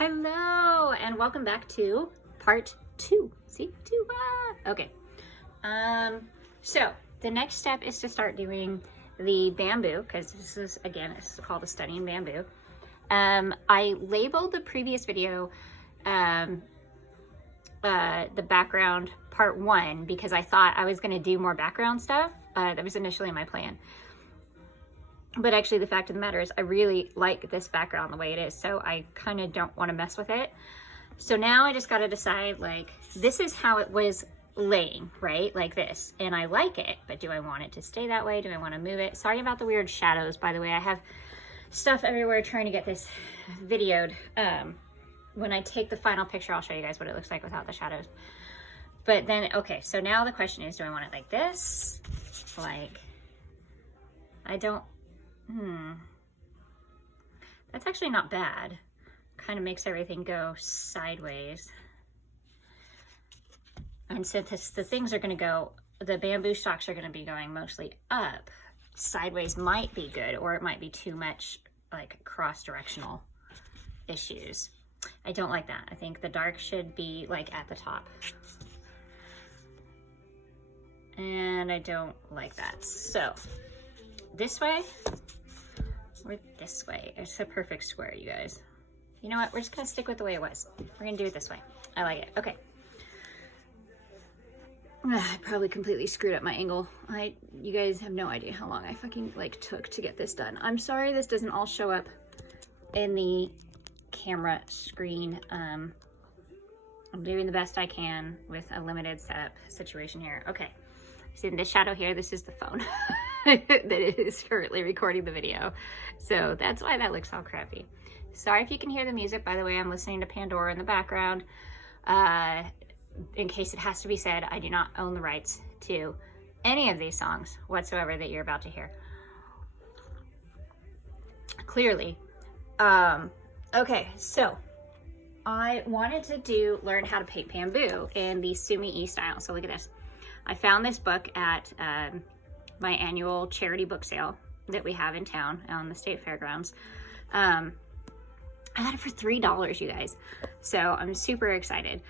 Hello and welcome back to part 2. See? 2. Okay. So the next step is to start doing the bamboo, because this is called a study in bamboo. I labeled the previous video the background part 1 because I thought I was going to do more background stuff. That was initially my plan. But actually the fact of the matter is I really like this background the way it is, so I kind of don't want to mess with it. So now I just got to decide, like, this is how it was laying, right? Like this. And I like it, but do I want it to stay that way? Do I want to move it? Sorry about the weird shadows, by the way. I have stuff everywhere trying to get this videoed. When I take the final picture, I'll show you guys what it looks like without the shadows. But then, okay, so now the question is, do I want it like this? Like, I don't... That's actually not bad. Kind of makes everything go sideways. And since the things are going to go, the bamboo stalks are going to be going mostly up, sideways might be good, or it might be too much like cross-directional issues. I don't like that. I think the dark should be like at the top. And I don't like that. So this way or this way. It's a perfect square, you guys. You know what? We're just gonna stick with the way it was. We're gonna do it this way. I like it. Okay. I probably completely screwed up my angle. You guys have no idea how long I fucking took to get this done. I'm sorry this doesn't all show up in the camera screen. I'm doing the best I can with a limited setup situation here. Okay. See this shadow here? This is the phone that is currently recording the video. So that's why that looks all crappy. Sorry if you can hear the music. By the way, I'm listening to Pandora in the background. In case it has to be said, I do not own the rights to any of these songs whatsoever that you're about to hear. Clearly. Okay, so I wanted to learn how to paint bamboo in the Sumi-E style. So look at this. I found this book at my annual charity book sale that we have in town on the state fairgrounds. I got it for $3, you guys. So I'm super excited.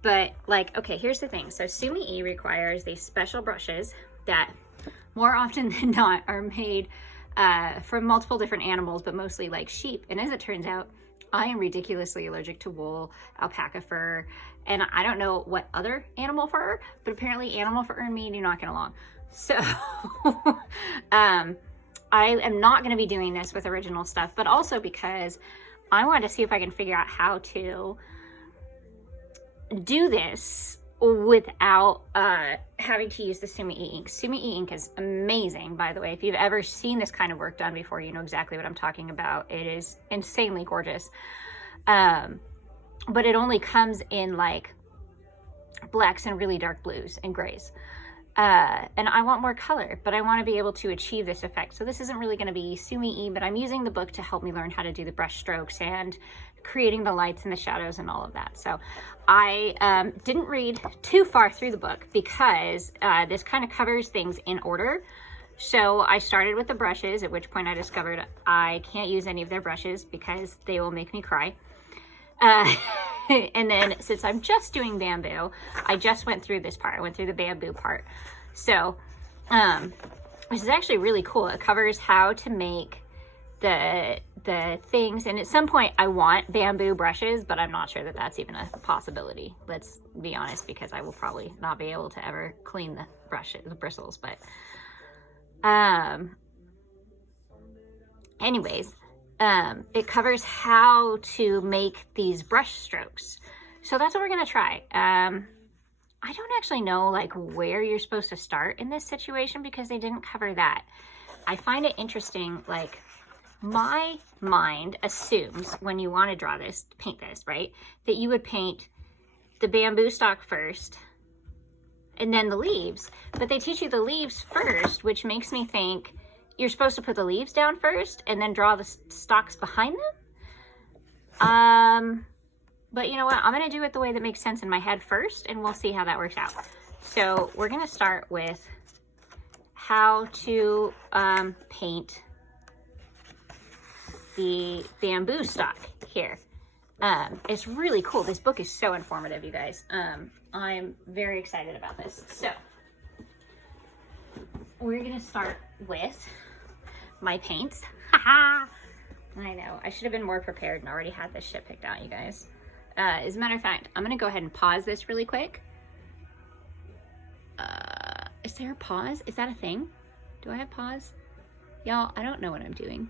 But okay, here's the thing. So Sumi-E requires these special brushes that more often than not are made from multiple different animals, but mostly like sheep. And as it turns out, I am ridiculously allergic to wool, alpaca fur, and I don't know what other animal fur, but apparently animal fur and me do not get along. So I am not going to be doing this with original stuff, but also because I wanted to see if I can figure out how to do this without having to use the Sumi-E ink. Sumi-E ink is amazing, by the way. If you've ever seen this kind of work done before, you know exactly what I'm talking about. It is insanely gorgeous. But it only comes in like blacks and really dark blues and grays. And I want more color, but I want to be able to achieve this effect. So this isn't really going to be Sumi-E, but I'm using the book to help me learn how to do the brush strokes and creating the lights and the shadows and all of that. So I didn't read too far through the book because this kind of covers things in order. So I started with the brushes, at which point I discovered I can't use any of their brushes because they will make me cry. And then since I'm just doing bamboo, I just went through this part. I went through the bamboo part. So this is actually really cool. It covers how to make the things, and at some point I want bamboo brushes, but I'm not sure that that's even a possibility. Let's be honest, because I will probably not be able to ever clean the bristles. But anyways, it covers how to make these brush strokes. So that's what we're gonna try. I don't actually know where you're supposed to start in this situation because they didn't cover that. I find it interesting, my mind assumes when you want to draw this, paint this, right, that you would paint the bamboo stalk first and then the leaves, but they teach you the leaves first, which makes me think you're supposed to put the leaves down first and then draw the stalks behind them. But you know what? I'm going to do it the way that makes sense in my head first, and we'll see how that works out. So we're going to start with how to paint the bamboo stalk here. It's really cool. This book is so informative, you guys. I'm very excited about this. So we're gonna start with my paints. Haha. I know, I should have been more prepared and already had this shit picked out, you guys. As a matter of fact, I'm gonna go ahead and pause this really quick. Is there a pause? Is that a thing? Do I have pause? Y'all, I don't know what I'm doing.